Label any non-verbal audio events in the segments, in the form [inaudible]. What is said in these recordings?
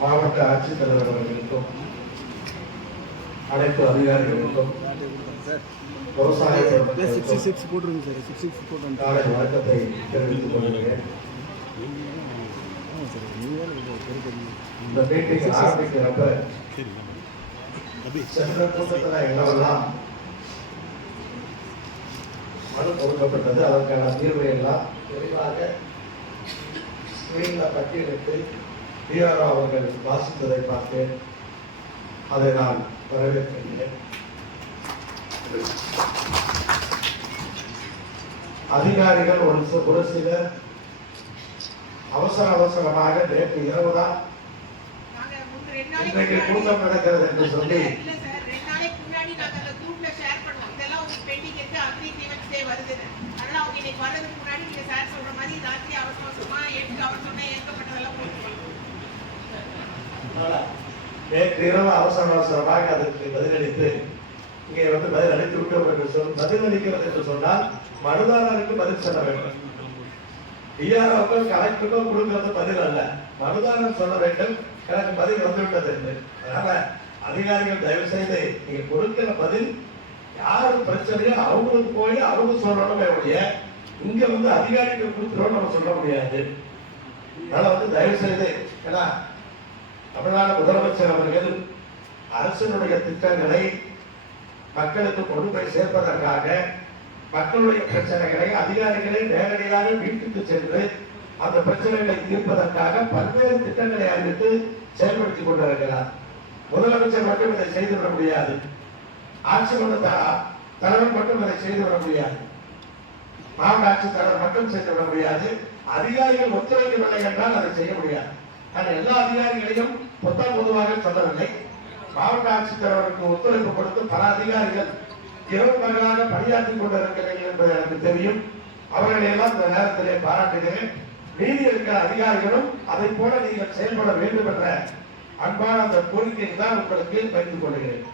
மாவட்ட ஆட்சித்தலைவர் அவர்களுக்கும் சிக்ஸ் போட்டு காலை வணக்கத்தை தெரிவித்துக் கொள்கிறேன். இந்த மீட்டிங் ஆரம்பிக்கிறப்ப சென்ற கூட்டத்தில் என்னவெல்லாம் மனு கொடுக்கப்பட்டது அதற்கான தீர்வை எல்லாம் தெளிவாக ஸ்கிரீன்ல பட்டியலிட்டு டிஆர்ஓ அவர்கள் வாசித்ததை பார்த்தேன். அதை நான் வரவேற்கின்றேன் அதிகாரிகள் ஒரு ஒரு சிலர் அவசர அவசரமாக நேற்று இரவுதான் இன்றைக்கு கூட்டம் நடக்கிறது என்று சொல்லி இல்ல சார். ரெண்டு நாளைக்கு முன்னாடி நேற்றிரவு அவசர அவசரமாக அதற்கு பதிலளித்து இங்கே வந்து பதில் அளித்து விட்டோம் என்று சொல் பதில் அளிக்கிறது என்று சொன்னால் மனுதாரருக்கு பதில் சொல்ல வேண்டும். டிஆர்ஓக்கள் கலெக்டருக்கும் கொடுக்கிறது பதில் அல்ல. மனுதாரர் சொல்ல வேண்டும் எனக்கு பதில் வந்துவிட்டது என்று. அதனால அதிகாரிகள் தயவு செய்து நீங்க கொடுக்கிற பதில் யாரு பிரச்சனையோ அவங்களுக்கு போய் அவங்க சொல்லணுமே ஒழிய இங்க வந்து அதிகாரிகள் கொடுத்துருவோம் நம்ம சொல்ல முடியாது. அதனால வந்து தயவு செய்து ஏன்னா தமிழ்நாடு முதலமைச்சர் அவர்கள் அரசினுடைய திட்டங்களை மக்களுக்கு கொண்டு போய் சேர்ப்பதற்காக மக்களுடைய பிரச்சனைகளை அதிகாரிகளை நேரடியாக வீட்டுக்கு சென்று அந்த பிரச்சனைகளை தீர்ப்பதற்காக பல்வேறு திட்டங்களை அறிவித்து செயல்படுத்திக் கொண்டிருக்கிறார். முதலமைச்சர் மட்டும் இதை செய்துவிட முடியாது. ஆட்சி கொண்ட தலைவர் மட்டும் இதை செய்துவிட முடியாது. மாவட்ட ஆட்சித்தலைவர் மட்டும் செய்துவிட முடியாது. அதிகாரிகள் ஒத்துழைக்கவில்லை என்றால் அதை செய்ய முடியாது. ஆனால் எல்லா அதிகாரிகளையும் பொத்தாம் பொதுவாக சொல்லவில்லை. மாவட்ட ஆட்சித்தலைவருக்கு ஒத்துழைப்பு கொடுத்து பல அதிகாரிகள் இரவு பகலாக பணியாற்றிக் கொண்டிருக்கிறீர்கள் என்பது எனக்கு தெரியும். அவர்களை எல்லாம் இந்த நேரத்திலே பாராட்டுகிறேன். மீதி இருக்கிற அதிகாரிகளும் அதை போல நீங்கள் செயல்பட வேண்டும் என்ற அன்பான அந்த கோரிக்கையை தான் உங்களுக்கு பகிர்ந்து கொள்கிறேன்.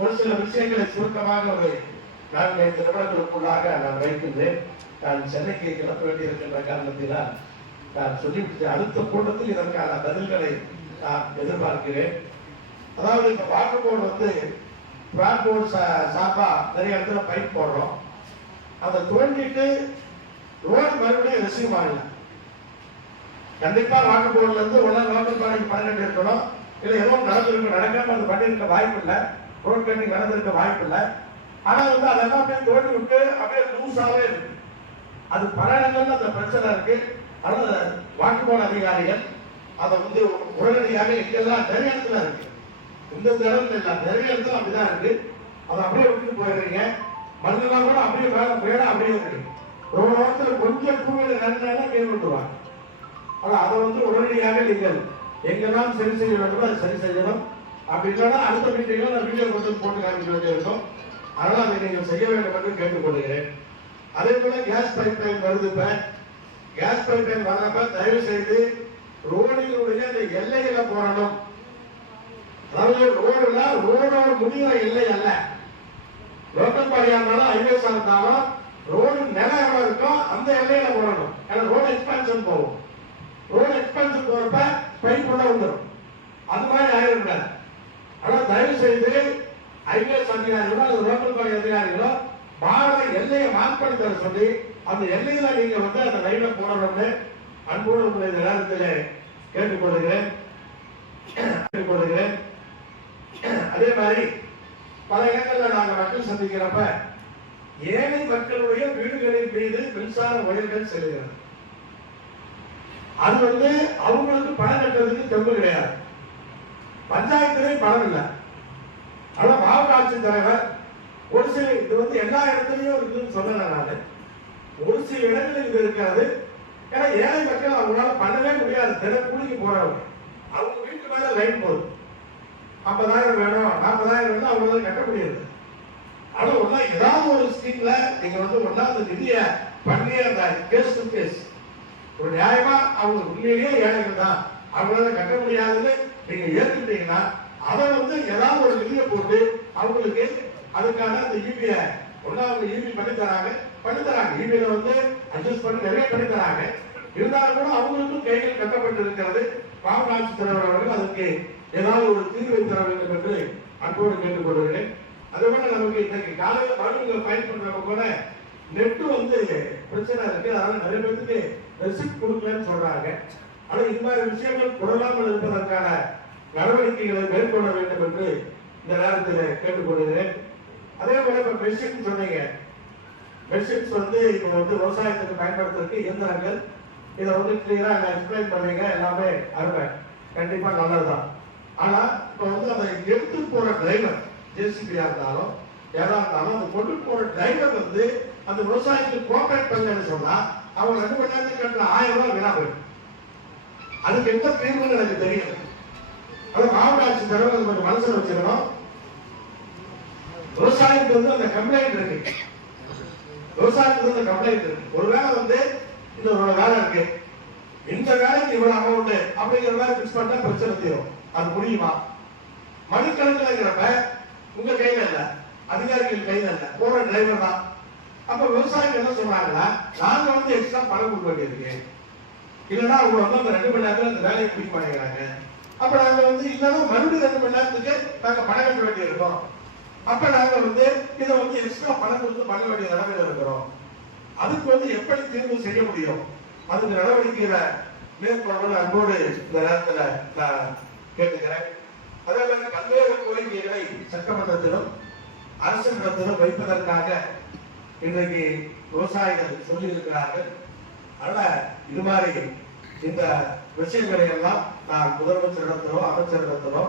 ஒரு சில விஷயங்களை சுருக்கமாக ஒரு நான்கு ஐந்து நிமிடங்களுக்குள்ளாக நான் வைக்கின்றேன். நான் சென்னைக்கு கிளம்ப வேண்டியிருக்கின்ற காரணத்தினால் நான் சொல்லிவிட்டு அடுத்த கூட்டத்தில் இதற்கான பதில்களை நான் எதிர்பார்க்கிறேன். அதாவது இப்போ வாட்டர் போர்டு வந்து வாட்டர் போர்டு சாப்பா நிறைய இடத்துல பைப் போடுறோம். அதை தோண்டிட்டு ரோடு மறுபடியும் ரிசீவ் ஆகல. கண்டிப்பாக வாட்டர் போர்டுலேருந்து உடனே லோக்கல் பாடிக்கு பன்னெண்டு இருக்கணும் இல்லை ஏதோ ஒண்ணு நடக்காமல் அது பண்ணியிருக்க வாய்ப்பு இல்லை. ரோட் கட்டிங் நடந்திருக்க வாய்ப்பு இல்லை. ஆனால் வந்து அதெல்லாம் அப்படியே தோண்டி விட்டு அப்படியே லூஸாகவே இருக்கு. அது பல இடங்கள்ல அந்த பிரச்சனை இருக்கு. அதனால வாட்டர் போர்டு அதிகாரிகள் அதை வந்து உடனடியாக எங்கெல்லாம் நிறைய இடத்துல இருக்கு. இந்த இடத்துல இல்லை நிறைய இடத்துல அப்படிதான் இருக்கு. அதை அப்படியே விட்டு போயிடுறீங்க. மண்ணெல்லாம் கூட அப்படியே மேல மேல அப்படியே இருக்கு. ஒரு நேரத்தில் கொஞ்சம் டூவீலர் நடந்தாலும் கீழ் விட்டுருவாங்க ஆனால் அதை வந்து உடனடியாக நீங்கள் எங்கெல்லாம் சரி செய்ய வேண்டுமோ அதை சரி செய்யணும். அப்படி இல்லைன்னா அடுத்த மீட்டிங்ல நான் வீடியோ கொண்டு போட்டு காமிக்க வேண்டியிருக்கும். அதனால் அதை நீங்கள் செய்ய வேண்டும் என்று கேட்டுக்கொள்கிறேன். அதே போல கேஸ் பைப் லைன் வருது இப்போ. கேஸ் பைப் லைன் வர்றப்ப தயவு செய்து ரோடினுடைய அந்த எல்லையில போடணும் அதாவது ரோடுல ரோடோட முடிகிற எல்லை அல்ல. லோக்கல் பாடியா இருந்தாலும் ஹைவேஸா இருந்தாலும் ரோடு நிலம் எவ்வளவு இருக்கோ அந்த எல்லையில போடணும் ஏன்னா ரோடு எக்ஸ்பென்ஷன் போகும். ரோடு எக்ஸ்பென்ஷன் போறப்ப பைப் உள்ள வந்துடும் அது மாதிரி ஆயிரும் ஆனா தயவு செய்து ஐபிஎஸ் அதிகாரிகளோ அல்லது லோக்கல் பாடி அதிகாரிகளோ பாரத எல்லையை மார்க் பண்ணி தர சொல்லி அந்த எல்லையில நீங்க வந்து அந்த ரயில போடணும்னு அன்போடு உங்களை இந்த நேரத்தில் கேட்டுக்கொள்கிறேன். கேட்டுக்கொள்கிறேன். அதே மாதிரி பல இடங்களில் நாங்கள் மக்கள் சந்திக்கிறப்ப ஏழை மக்களுடைய வீடுகளின் மீது மின்சார வயல்கள் செல்கிறது. அது வந்து அவங்களுக்கு பணம் கட்டுறதுக்கு தெம்பு கிடையாது. பஞ்சாயத்துலேயும் பணம் இல்லை. ஆனால் மாவட்ட ஆட்சித்தலைவர் ஒரு சில இது வந்து எல்லா இடத்துலையும் இருக்குன்னு சொல்லலை நான் ஒரு சில இடங்களில் இது இருக்காது ஏன்னா ஏழை மக்கள் அவங்களால பண்ணவே முடியாது. தினம் கூலிக்கு போறவங்க. அவங்க வீட்டு மேல லைன் போகுது ஐம்பதாயிரம் வேணும். நாற்பதாயிரம் வேணும் அவங்களால கட்ட முடியாது. ஆனா ஒண்ணா ஏதாவது ஒரு ஸ்கீம்ல நீங்க வந்து ஒன்னா அந்த நிதியை பண்ணி அந்த கேஸ் டு கேஸ் ஒரு நியாயமா அவங்க உண்மையிலேயே ஏழைகள் தான். அவங்களால கட்ட முடியாதுன்னு நீங்க ஏற்றுக்கிட்டீங்கன்னா அதை வந்து ஏதாவது ஒரு நிதியை போட்டு அவங்களுக்கு அதுக்கான அந்த ஈபிய ஒன்னா அவங்க ஈபி பண்ணி தராங்க பண்ணி தராங்க. இபியில வந்து அட்ஜஸ்ட் பண்ணி நிறைய பண்ணி தராங்க. இருந்தாலும் கூட அவங்களுக்கும் கைகள் கட்டப்பட்டு இருக்கிறது மாவட்ட ஆட்சித்தலைவர் அவர்கள் அதுக்கு ஏதாவது ஒரு தீர்வை தர வேண்டும் என்று அன்போடு கேட்டுக்கொள்கிறேன். அதே போல நமக்கு இன்னைக்கு காலையில் மறுபடியும் பயன் பண்றவங்க கூட நெட்டு வந்து பிரச்சனை இருக்கு. அதனால நிறைய பேருக்கு ரெசிப்ட் கொடுக்கலன்னு சொல்றாங்க. ஆனா இந்த மாதிரி விஷயங்கள் குறையாமல் இருப்பதற்கான நடவடிக்கைகளை மேற்கொள்ள வேண்டும் என்று இந்த நேரத்தில் கேட்டுக்கொள்கிறேன். அதே போல இப்ப மெஷின் சொன்னீங்க. மெஷின்ஸ் வந்து இப்போ வந்து விவசாயத்துக்கு பயன்படுத்துறதுக்கு இயந்திரங்கள் இதை வந்து கிளியரா எக்ஸ்பிளைன் பண்ணீங்க எல்லாமே அருமை. கண்டிப்பா நல்லதுதான். ஆனா இப்போ வந்து அதை எடுத்து போற டிரைவர் ஜேசிபியா இருந்தாலும் யாரா இருந்தாலும் அந்த கொண்டு போற டிரைவர் வந்து அந்த விவசாயத்துக்கு கோஆபரேட் பண்ணலன்னு சொன்னா அவங்க ரெண்டு மணி நேரத்துக்கு கட்டின ஆயிரம் ரூபாய் வீணா போயிடும். அதுக்கு எந்த தீர்வுன்னு எனக்கு தெரியல அது மாவட்ட ஆட்சி தலைவர் கொஞ்சம் மனசுல வச்சிருக்கணும் விவசாயத்துக்கு வந்து அந்த கம்ப்ளைண்ட் இருக்கு. விவசாயத்துக்கு வந்து கம்ப்ளைண்ட் இருக்கு. ஒருவேளை வந்து இந்த ஒரு வேலை இருக்கு. இந்த வேலைக்கு இவ்வளவு அமௌண்ட் அப்படிங்கிற மாதிரி பிக்ஸ் பண்ணா பிரச்சனை தீரும். அது முடியுமா மணிக்கணக்கில்ங்கிறப்ப உங்க கையில இல்ல. அதிகாரிகள் கையில இல்ல. போற டிரைவர் தான். அப்ப விவசாயிகள் என்ன சொல்றாங்கன்னா நாங்க வந்து எக்ஸ்ட்ரா பணம் கொடுக்க வேண்டியிருக்கு. இல்லைன்னா அவங்க வந்து அந்த ரெண்டு மணி நேரத்துல அந்த வேலையை முடிக்க மாட்டேங்கிறாங்க. அப்ப நாங்க வந்து இல்லைன்னா மறுபடியும் ரெண்டு மணி நேரத்துக்கு நாங்க பணம் கட்ட வேண்டியிருக்கோம். அப்ப நாங்க வந்து இதை வந்து எக்ஸ்ட்ரா பணம் கொடுத்து பண்ண வேண்டிய நிலைமையில இருக்கிறோம். அதுக்கு வந்து எப்படி தீர்வு செய்ய முடியும்? அதுக்கு நடவடிக்கைகளை மேற்கொள்ளணும்னு அன்போடு இந்த நேரத்துல நான் கேட்டுக்கிறேன். அதே மாதிரி பல்வேறு கோரிக்கைகளை சட்டமன்றத்திலும் அரசிடத்திலும் வைப்பதற்காக இன்றைக்கு விவசாயிகள் சொல்லி இருக்கிறார்கள் அதனால இது மாதிரி இந்த விஷயங்களை எல்லாம் நான் முதலமைச்சரிடத்திலோ அமைச்சரிடத்திலோ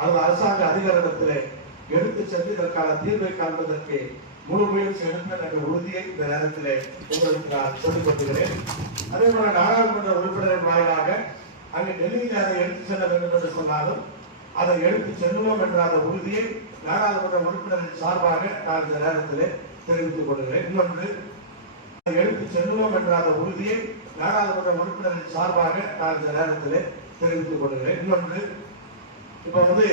அல்லது அரசாங்க அதிகாரத்திலே எடுத்து சென்று இதற்கான தீர்வை காண்பதற்கு முழு முயற்சி எடுப்பேன் என்ற உறுதியை இந்த நேரத்தில் உங்களுக்கு நான் சொல்லிக் கொள்கிறேன். அதே போல நாடாளுமன்ற உறுப்பினரின் வாயிலாக அங்கு டெல்லியில் அதை எடுத்து செல்ல வேண்டும் என்று சொன்னாலும் அதை எடுத்து செல்லுவோம் என்ற அந்த உறுதியை நாடாளுமன்ற உறுப்பினரின் சார்பாக நான் இந்த நேரத்தில் தெரிவித்துக் கொள்கிறேன். இன்னொன்று அதை எடுத்து செல்லுவோம் என்ற அந்த உறுதியை நாடாளுமன்ற உறுப்பினரின் சார்பாக நான் இந்த நேரத்தில் தெரிவித்துக் கொள்கிறேன். இன்னொன்று இப்போ வந்து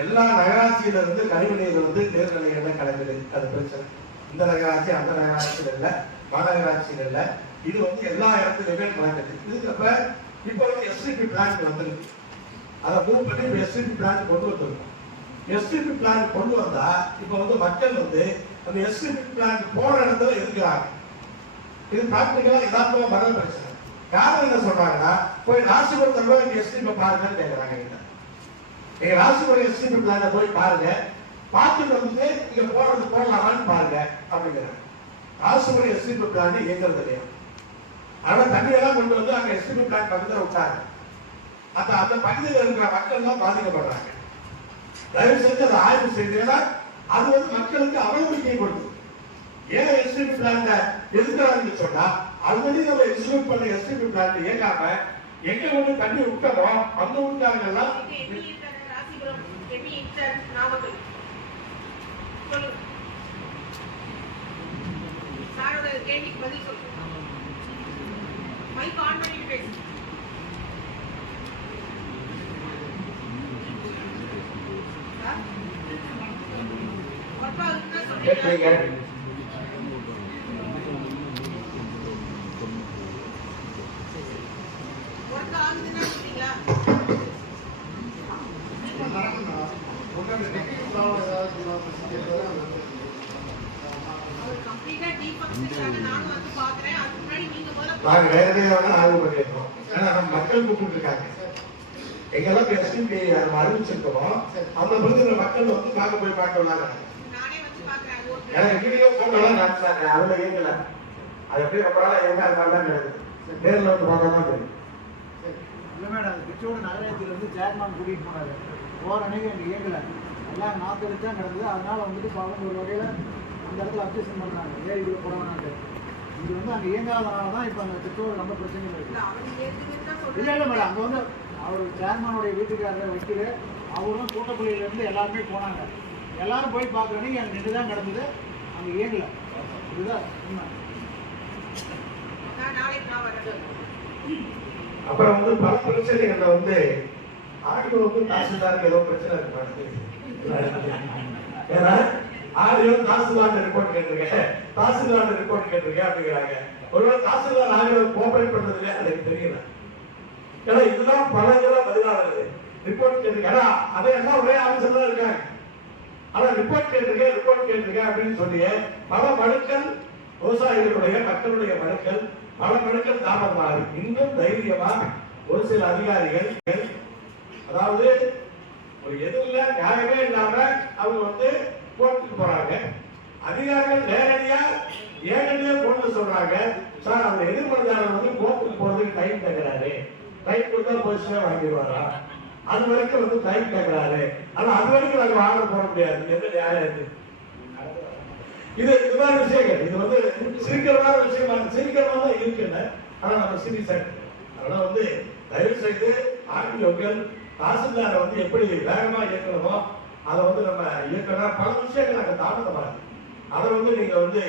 எல்லா நகராட்சியில இருந்து கழிவு நீர் வந்து நீர்நிலைகள்ல கலக்குது அது பிரச்சனை. இந்த நகராட்சி அந்த நகராட்சியில் இல்ல மாநகராட்சியில் இல்ல. இது வந்து எல்லா இடத்துலயுமே நடக்குது. இதுக்கப்ப இப்ப வந்து எஸ்டிபி பிளான் வந்துருக்கு. அதை மூவ் பண்ணி இப்ப எஸ்டிபி பிளான் கொண்டு வந்துருக்கோம். எஸ்டிபி பிளான் கொண்டு வந்தா இப்ப வந்து மக்கள் வந்து அந்த எஸ்டிபி பிளான் போற இடத்துல இருக்கிறாங்க. இது பிராக்டிகலா யதார்த்தமா மரம் பிரச்சனை. யாரும் என்ன சொல்றாங்கன்னா போய் ராசிபுரத்தில் எஸ்டிபி பாருங்கன்னு கேட்கறாங்க எங்க நீங்க ராசிபுரம் எஸ்டிபி பிளான போய் பாருங்க. பார்த்துட்டு வந்து இங்க போறது போடலாமான்னு பாருங்க அப்படிங்கிறாங்க ராசிபுரம் எஸ்டிபி பிளான் இயங்குறது இல்லையா? ஆனா தண்ணியெல்லாம் கொண்டு வந்து அங்க எஸ்டிபி பிளான் பக்கத்துல விட்டாங்க. அந்த அந்த பகுதியில் இருக்கிற மக்கள் தான் பாதிக்கப்படுறாங்க. தயவு செஞ்சு அதை ஆய்வு செய்தீங்கன்னா அது வந்து மக்களுக்கு அவநம்பிக்கையை கொடுக்குது ஏன் எஸ்டிபி பிளான் எதுக்குறாங்கன்னு சொன்னா ஆல்ரெடி நம்ம எக்ஸிக்யூட் பண்ண எஸ்டிபி பிளான் இயங்காம எங்க கொண்டு தண்ணி விட்டோமோ அந்த ஊருக்காரங்க எல்லாம் எம்பி இன்சார்ஜ் நாமக்கல் சொல்லுங்க. சாரோட கேள்விக்கு பதில் சொல்லுங்க. மைக் ஆன் பண்ணிட்டு பேசு சார்? ஒர்க் ஆகுதுன்னா கேட்டீங்க ஒர்க் ஆகுதுன்னா சொல்றீங்களா அவர் கம்ப்ளீட்டா டீஃபங்க்ஷன் நானும் வந்து பாக்குறேன் அதுக்கு முன்னாடி நாங்கள் முதல்ல நாங்க நேரடியாக ஆய்வு பண்ணியிருக்கோம் ஏன்னா நம்ம மக்கள் கூப்பிட்டுருக்காங்க. எங்கெல்லாம் எஸ்டிபி நம்ம அறிவிச்சிருக்கோம் அந்த பகுதியில் மக்கள் வந்து பார்க்க போய் பார்க்க வந்தாங்க நானே வந்து பாக்குறேன் அது ஒரு எனக்கு வீடியோ போட்டோலாம் காமிச்சாங்க. அதுல இயங்கல. அது எப்படி ரொம்ப நாளா இயங்க அது மாதிரி நேரில் வந்து பார்த்தா தான் தெரியும். இல்லை மேடம் அது பிச்சோட நகராட்சியில் வந்து சேர்மான் கூட்டிகிட்டு போனாரு. போகிற அன்னைக்கு எனக்கு இயங்கலை. எல்லாம் நாற்று தான் கிடந்தது அதனால வந்துட்டு இப்போ ஒரு வகையில் அந்த இடத்துல அப்ஜெக்ஷன் பண்ணுறாங்க ஏன் இவ்வளோ போட வேணான்ட்டு இது வந்து அங்கே இயங்காதனால தான் இப்போ அந்த பிச்சோட ரொம்ப பிரச்சனைகள் இருக்குது இல்லை இல்லை மேடம். அங்கே வந்து அவர் சேர்மானுடைய வீட்டுக்காரர் வக்கீல் அவரும் கூட்டப்பள்ளியிலேருந்து எல்லாருமே போனாங்க. எல்லாரும் போய் பார்க்குறோன்னே எனக்கு நின்று தான் கிடந்தது. அவங்க இயங்கல. இதுதான் உண்மை. அப்புறம் வந்து பல பிரச்சனைகள்ல வந்து ஆடியோவுக்கும் தாசில்தாருக்கு ஏதோ பிரச்சனை இருக்கு மாட்டேங்குது. [laughs] ஏன்னா ஆடியோ தாசில்தார் ரிப்போர்ட் கேட்டிருக்கேன். தாசில்தார் ரிப்போர்ட் கேட்டிருக்கேன் அப்படிங்கிறாங்க. ஒருவேளை தாசில்தார் ஆடியோ கோஆபரேட் பண்றது இல்லையா எனக்கு தெரியல. ஏன்னா இதுதான் பல இதெல்லாம் பதிலாகுது ரிப்போர்ட் கேட்டிருக்கேன் ஏன்னா அதையெல்லாம் ஒரே ஆஃபீஸர் தான் இருக்காங்க. ஆனா ரிப்போர்ட் கேட்டிருக்கேன் ரிப்போர்ட் கேட்டிருக்கேன் அப்படின்னு சொல்லி பல மனுக்கள் விவசாயிகளுடைய மக்களுடைய மனுக்கள் பல மனுக்கள் தாமதமாக இன்னும் தைரியமா ஒரு சில அதிகாரிகள் அதாவது ஒரு எதிரில் நியாயமே இல்லாம அவங்க வந்து கோர்ட்டுக்கு போறாங்க. அதிகாரிகள் நேரடியா ஏகனவே போன்னு சொல்றாங்க. சார் அந்த எதிர்மறையாளர் வந்து கோர்ட்டுக்கு போறதுக்கு டைம் கேட்கிறாரு டைம் கொடுத்தா பொசிஷனா வாங்கிடுவாரா? அது வரைக்கும் வந்து டைம் கேட்கிறாரு ஆனா அது வரைக்கும் நாங்க வாங்க போட முடியாது. என்ன நியாயம் இது? இது இது மாதிரி விஷயங்கள். இது வந்து சிரிக்கிறமான விஷயமா சிரிக்கிறமா தான் இருக்குன்னு ஆனா நம்ம சீரியஸா அதனால வந்து தயவு செய்து ஆர்டிஓக்கள் தாசில்தாரை வந்து எப்படி வேகமா இயக்கணுமோ அதை வந்து நம்ம இயக்கணும் பல விஷயங்கள் நாங்க தாமதமாக அதை வந்து நீங்கள் வந்து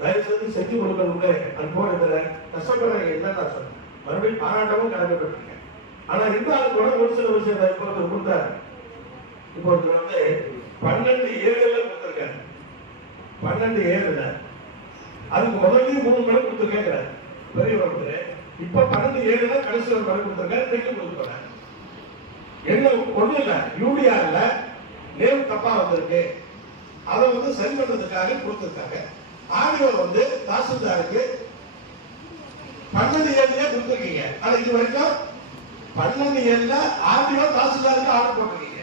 தயவு செய்து செஞ்சு கொடுக்கணும்னு அன்போடு இதில் கஷ்டப்படுற இல்லைன்னு நான் சொன்னேன் மறுபடியும் பாராட்டமும் கடமைப்பட்டிருக்கேன். ஆனால் இருந்தாலும் கூட ஒரு சில விஷயத்தை இப்போ ஒருத்தர் கொடுத்தாரு இப்போ ஒருத்தர் வந்து பன்னெண்டு ஏழுல கொடுத்துருக்காரு. பன்னெண்டு ஏழுல. அதுக்கு முதல்ல மூணு மணி கொடுத்துருக்கேங்கிறார். பெரிய ஒருத்தர். இப்போ பன்னெண்டு ஏழுல கடைசி ஒரு மணி கொடுத்துருக்காரு இன்னைக்கு கொடுத்துருக்காரு என்ன ஒண்ணு இல்ல. இல்லை. நேம் தப்பா வந்திருக்கு. அதை வந்து சரி பண்றதுக்காக கொடுத்திருக்காங்க. ஆடியோ வந்து தாசில்தாருக்கு பன்னெண்டு ஏழுலயே கொடுத்துருக்கீங்க. ஆனா இது வரைக்கும் பன்னெண்டு ஏழுல ஆடியோ தாசில்தாருக்கு ஆர்டர் போட்டிருக்கீங்க.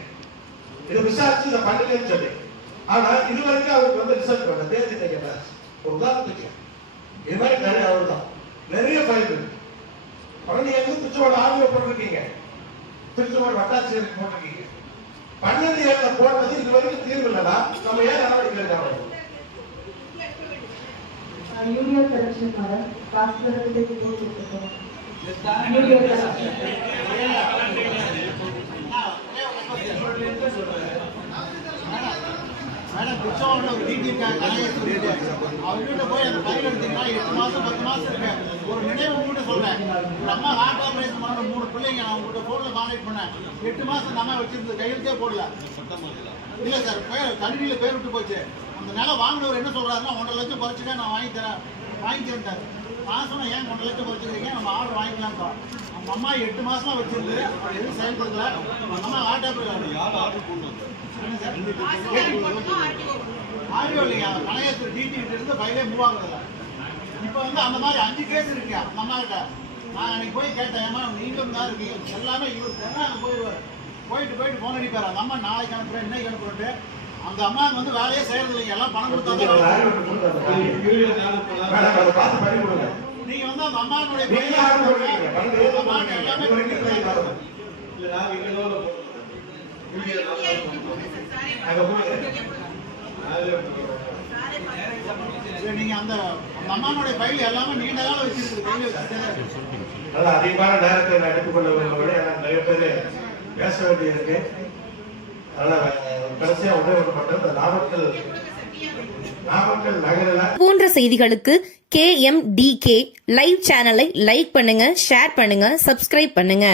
இது விசாரிச்சு இதை பண்ணலன்னு சொல்லி. ஆனா இது வரைக்கும் அவருக்கு வந்து ரிசல்ட் பண்ண தேதி தெரியல ஒரு உதாரணத்துக்கு இது மாதிரி நிறைய அவர் தான் நிறைய ஃபைல் இருக்கு. பன்னெண்டு ஏழு திருச்சோட ஆடியோ போட்டிருக்கீங்க. திருச்சோட வட்டாட்சியருக்கு போட்டிருக்கீங்க. பன்னெண்டு ஏழுல போடுறது இது வரைக்கும் தீர்வு இல்லைன்னா நம்ம ஏன் நடவடிக்கை எடுக்காம யூரியா கலெக்ஷன் மேடம் பிச்சோட ஒரு டிடி இருக்காங்க அவர்கிட்ட போய் அந்த ஃபைல் எடுத்தீங்கன்னா எட்டு மாசம் பத்து மாசம் இருக்கு. ஒரு நினைவு உங்ககிட்ட சொல்றேன். ஒரு அம்மா ஹார்ட் ஆபரேஷன் பண்ண மூணு பிள்ளைங்க நான் உங்ககிட்ட போன்ல கான்டாக்ட் பண்ணேன். எட்டு மாசம் நம்ம அம்மா வச்சிருந்தது கையெழுத்தே போடல. இல்ல சார் பேர் கல்வியில பேர் விட்டு போச்சு. அந்த நிலம் வாங்கினவர் என்ன சொல்றாருன்னா ஒன்றரை லட்சம் குறைச்சிட்டா நான் வாங்கி தரேன். வாங்கிக்கிறேன் நான் சொன்னேன் ஏன் ஒன்றரை லட்சம் குறைச்சிக்கிறீங்க நம்ம ஆர்டர் வாங்கிக்கலாம் அவங்க அம்மா எட்டு மாசமா வச்சிருந்து அவர் எதுவும் செயல்படுத்தல. அந்த அம்மா ஹார்ட் ஆபரேஷன் ஆடியோ இல்லையா கலையத்தில் டிடிட்டு இருந்து ஃபைலே மூவ் இப்போ வந்து அந்த மாதிரி அஞ்சு கேஸ் இருக்கு? அந்த அம்மா கிட்ட நான் அன்னைக்கு போய் கேட்டேன் ஏமா நீங்களும் தான் இருக்கீங்க. எல்லாமே இவர் அங்கே போயிடுவார் போயிட்டு போயிட்டு ஃபோன் அடிப்பார். அந்த அம்மா நாளைக்கு அனுப்புறேன் இன்னைக்கு அனுப்புறேன் அந்த அம்மா வந்து வேலையே செய்யறது இல்லைங்க எல்லாம் பணம் கொடுத்தா நீங்க வந்து அந்த அம்மாவுடைய. எல்லாமே நீங்க அந்த ஃபைல் எல்லாமே நீண்ட காலம் அதிகமான நேரத்தை நான் எடுத்துக்கொள்ள விரும்பவில்லை நிறைய பேர் பேச வேண்டியிருக்கு கடைசியா ஒன்றே ஒன்று மட்டும் நாமக்கல் போன்ற செய்திகளுக்கு கேஎம்டிகே லைவ் சேனலை லைக் பண்ணுங்க ஷேர் பண்ணுங்க சப்ஸ்கிரைப் பண்ணுங்க.